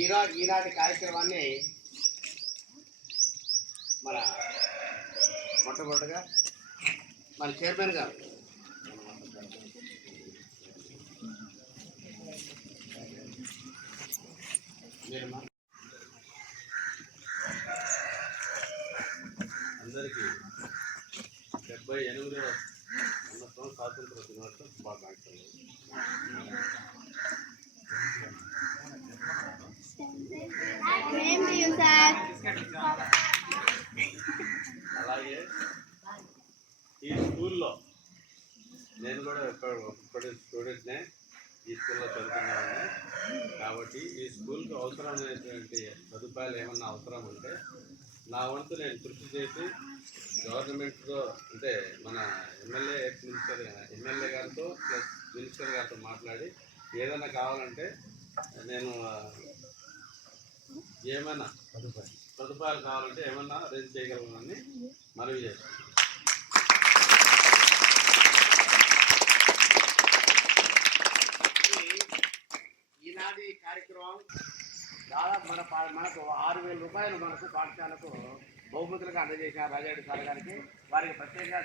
ఈనాటి కార్యక్రమాన్ని మన మొట్టమొదటిగా మన చైర్మన్ గారు అందరికీ 78వ సంవత్సరం స్వాతంత్ర దినోత్సవ శుభాకాంక్షలు. అలాగే ఈ స్కూల్లో నేను కూడా ఒక్కడి స్టూడెంట్నే ఈ స్కూల్లో చదువుతున్నాను. కాబట్టి ఈ స్కూల్కి అవసరమైనటువంటి సదుపాయాలు ఏమన్నా అవసరం ఉంటే నా వంతు నేను కృషి చేసి గవర్నమెంట్తో అంటే మన ఎమ్మెల్యే గారితో ప్లస్ మినిస్టర్ గారితో మాట్లాడి ఏదైనా కావాలంటే నేను ఏమైనా సదుపాయాలు కావాలంటే ఏమన్నా అరేంజ్ చేయగలనని మనవి చేస్తాను. ఈనాటి కార్యక్రమం దాదాపు మనకు 6,000 రూపాయలు మనకు పాఠశాలకు బహుమతులుగా అందజేశారు రాజారెడ్డి సార్ గారికి. వారికి ప్రత్యేకంగా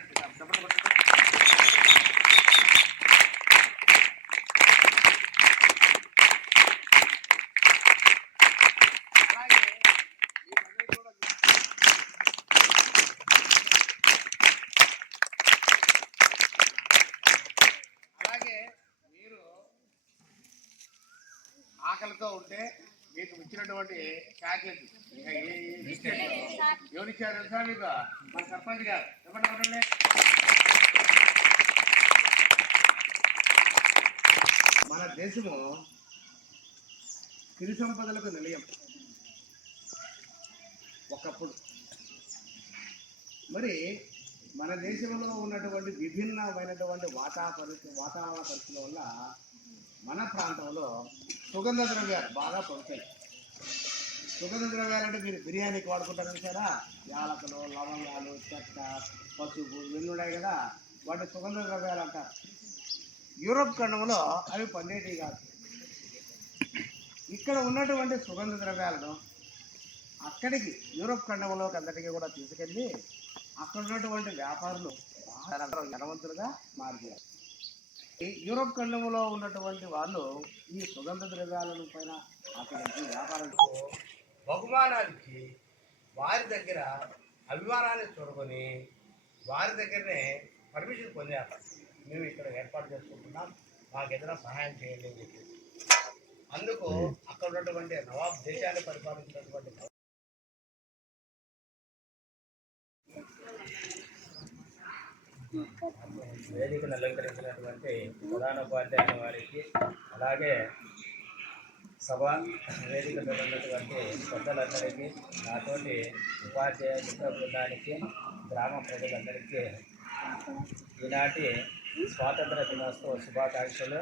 అలాగే మీరు ఆకలితో ఉంటే మీకు ఇచ్చినటువంటి ప్యాకేజ్ ఇంకా ఎవరిచ్చారు తెలుసా మీకు? మన సర్పంచ్ గారు చెప్పండి. మన దేశము సిరి సంపదలకు నిలయం ఒకప్పుడు. మరి మన దేశంలో ఉన్నటువంటి విభిన్నమైనటువంటి వాతావరణ పరిస్థితుల వల్ల మన ప్రాంతంలో సుగంధ ద్రవ్యాలు బాగా పడతాయి. సుగంధ ద్రవ్యాలు అంటే మీరు బిర్యానీకి వాడుకుంటారు కదా, యాలకులు, లవంగాలు, చెక్క, పసుపు ఇవన్నీ ఉన్నాయి కదా, వాటి సుగంధ ద్రవ్యాలు అంటారు. యూరోప్ ఖండంలో అవి పండేటివి కాదు. ఇక్కడ ఉన్నటువంటి సుగంధ ద్రవ్యాలను అక్కడికి యూరోప్ ఖండంలోకి అందరికీ కూడా తీసుకెళ్ళి అక్కడ ఉన్నటువంటి వ్యాపారులు ధనవంతులుగా మారిపోయారు. యూరోప్ ఖండంలో ఉన్నటువంటి వాళ్ళు ఈ సుగంధ ద్రవ్యాలను పైన ఆచరించి వ్యాపారాలకు బహుమానానికి వారి దగ్గర అభిమానాన్ని చూరుకొని వారి దగ్గరనే పర్మిషన్ పొందారు. మేము ఇక్కడ ఏర్పాటు చేసుకుంటున్నాం, మాకు ఏదైనా సహాయం చేయండి అని చెప్పి. అందుకు అక్కడ ఉన్నటువంటి నవాబ్ దేశాన్ని పరిపాలించినటువంటి వేదికను అలంకరించినటువంటి ప్రధాన ఉపాధ్యాయుల వారికి, అలాగే సభ వేదిక మీద ఉన్నటువంటి పెద్దలందరికీ, నాతోటి ఉపాధ్యాయ మిత్ర బృందానికి, గ్రామ ప్రజలందరికీ ఈనాటి స్వాతంత్ర దినోత్సవ శుభాకాంక్షలు.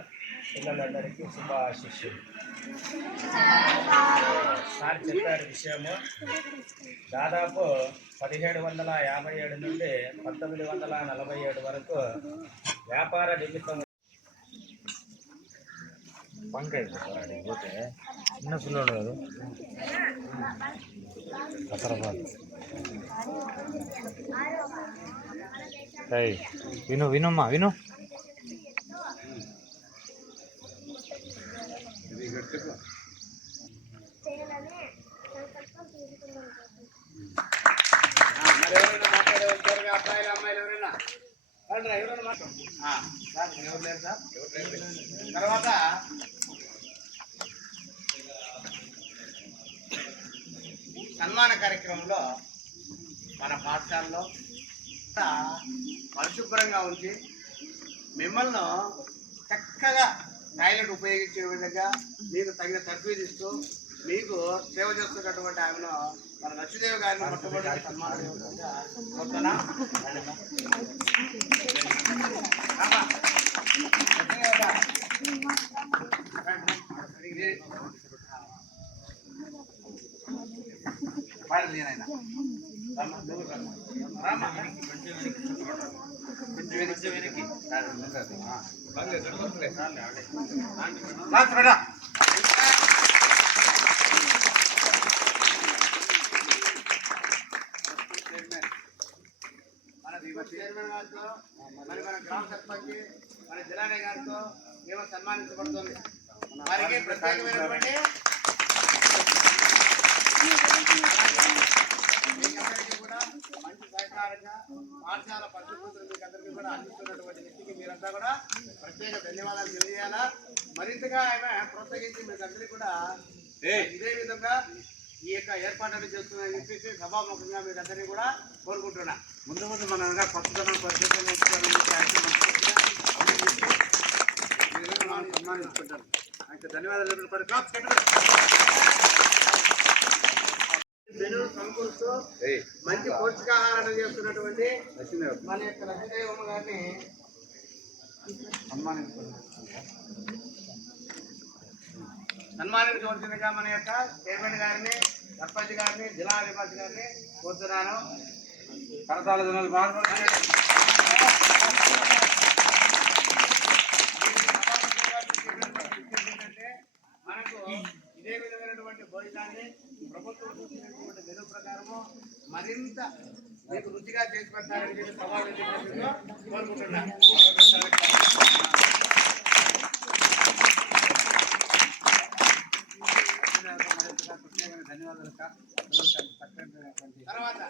పిల్లలందరికీ శుభ ఆశీస్సులు. సార్ చెప్పారు విషయము, దాదాపు 1757 నుండి 1947 వరకు వ్యాపార నిమిత్తం పంకాయ పోతే చిన్న పిల్లడు కాదు హైదరాబాద్. వినమ్మా విను. అబ్బాయిలు అమ్మాయిలు ఎవరైనా తర్వాత సన్మాన కార్యక్రమంలో మన పాఠశాలలో పరిశుభ్రంగా ఉంచి మిమ్మల్ని చక్కగా టాయిలెట్ ఉపయోగించే విధంగా మీకు తగిన తర్ఫీదు ఇస్తూ మీకు సేవ చేస్తున్నటువంటి ఆమెను మన లక్ష్మీదేవి గారిని మొట్టమొదటి సన్మానం కోరుతున్నా. కొంచెం వెనక్కి గారితో మరి మన గ్రామ సర్పంచ్ మన జిలానే గారితో మేము సన్మానించబడుతుంది. వారికి ప్రత్యేకమైనటువంటి మీకందరికీ కూడా మంచి సహకారంగా పాఠశాల పరిస్థితులు మీకు అందరికీ కూడా అందిస్తున్నటువంటి వ్యక్తికి మీరంతా కూడా ప్రత్యేక ధన్యవాదాలు తెలియజేయాలా. మరింతగా ఆమె ప్రోత్సహించి మీకందరికీ కూడా ఇదే విధంగా ఈ యొక్క ఏర్పాట్లు చేస్తున్నారని చెప్పేసి సభాముఖంగా మీరందరినీ కూడా కోరుకుంటున్నా. ముందు ముందు మన కొత్తదనం పరిస్థితులు సన్మానిస్తుంటారు. ధన్యవాదాలు. మెను సమకూరుస్తూ మంచి పౌష్టికాహారాన్ని చేస్తున్నటువంటి మన యొక్క లక్ష్మీదేవమ్మ గారిని సన్మానించవలసిందిగా మన యొక్క చైర్మన్ గారిని, సర్పంచ్ గారిని, జిల్లా అధికారి గారిని కోరుతున్నాను. కరతాళ దినాలు మనకు ఇదే విధమైనటువంటి భోజనాన్ని ప్రభుత్వం చూసినటువంటి మెను ప్రకారము మరింత మీకు రుచిగా చేసి పెట్టాలని చెప్పి సభావేదికగా కోరుకుంటున్నాను. ధన్యవాదాలు. తర్వాత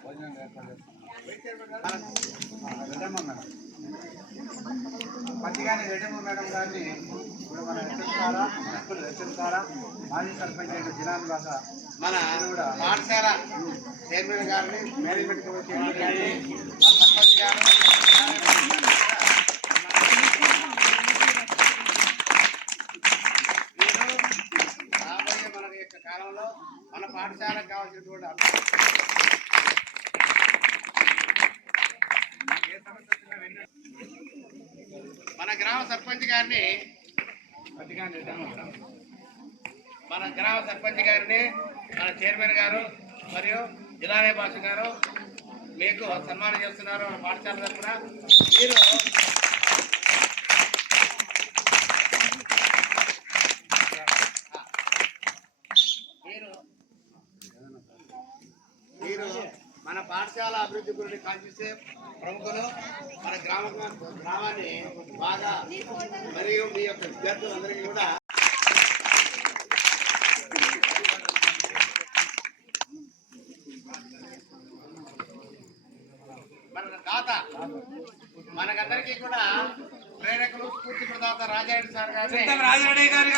పత్తిగాని రెడ్డమ్మ మేడం గారిని ఇప్పుడు మన హెచ్చరిస్తారా మాజీ సర్పంచ్ అయిన జిల్లాని భాష మన పాఠశాల చైర్మన్ గారిని, మేనేజ్మెంట్ కమిటీ చైర్మన్ గారిని, మన సర్పంచ్ గారు రాబోయే మన యొక్క కాలంలో మన పాఠశాలకు కావాల్సినటువంటి మన గ్రామ సర్పంచ్ గారిని మన చైర్మన్ గారు మరియు జిల్లానే భాష గారు మీకు సన్మానం చేస్తున్నారు. మన పాఠశాల తరఫున మీరు మన పాఠశాల అభివృద్ధి గురించి కాంక్షిస్తే ప్రముఖులు మన గ్రామాన్ని బాగా మరియు మీ యొక్క విద్యార్థులందరికీ కూడా మన దాత మనకందరికీ కూడా ప్రేరకులు, స్ఫూర్తి ప్రదాత రాజారెడ్డి సార్ గారు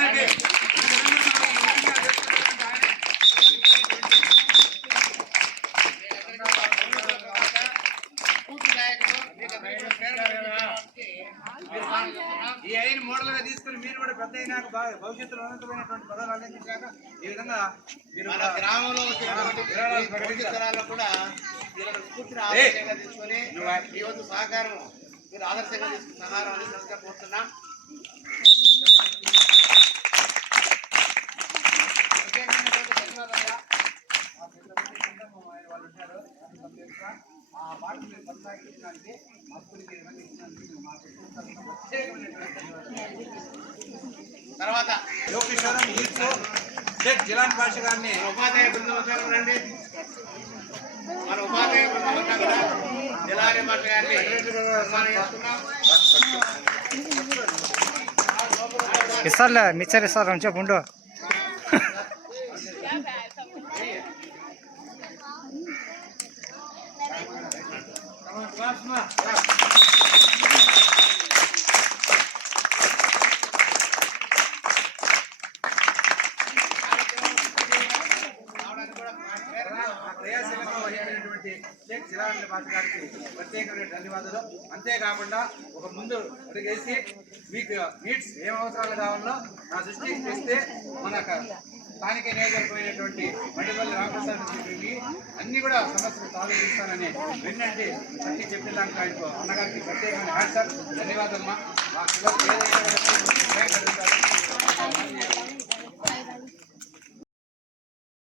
ఈ అయిన మోడల్ గా తీసుకుని మీరు కూడా పెద్ద అయినాక భవిష్యత్తులో ఉన్నతమైనటువంటి పదాలు అందించాక ఈ విధంగా మీరు మన గ్రామంలో భవిష్యత్తులో కూడా వీళ్ళని స్ఫూర్తిని ఆదర్శంగా తీసుకొని ఈ వంతు సహకారం మీరు ఆదర్శంగా తీసుకుని సహకారం అందించాలని కోరుతున్నాం. ఆ పాటలు మీరు కొనసాగించడానికి తర్వాత జిలాని భాష గారిని ఉపాధ్యాయ బృందం రండి. మన ఉపాధ్యాయ బృందం కూడా జిలాని భాష గారిని సన్మానం చేస్తున్నాం. ఇస్తారులే మిక్చర్ ఇస్తారు అని చెప్పు. జిల్లాని భాష గారికి ప్రత్యేకమైన ధన్యవాదాలు. అంతేకాకుండా ఒక ముందు అడిగేసి మీకు నీడ్స్ ఏం అవసరాలు కావాలో నా దృష్టికి తెస్తే మన స్థానిక నియోజకమైనటువంటి మండిపల్లి రామప్రసాద్ అన్ని కూడా సమస్యలు సాల్వ్ చేస్తానని విన్నండి సత్యం చెప్పిన దానికి ఆయనకు అన్నగారికి ప్రత్యేకమైన హ్యాట్సాప్ ధన్యవాదాలు. మా పిల్లలు ఏదైనా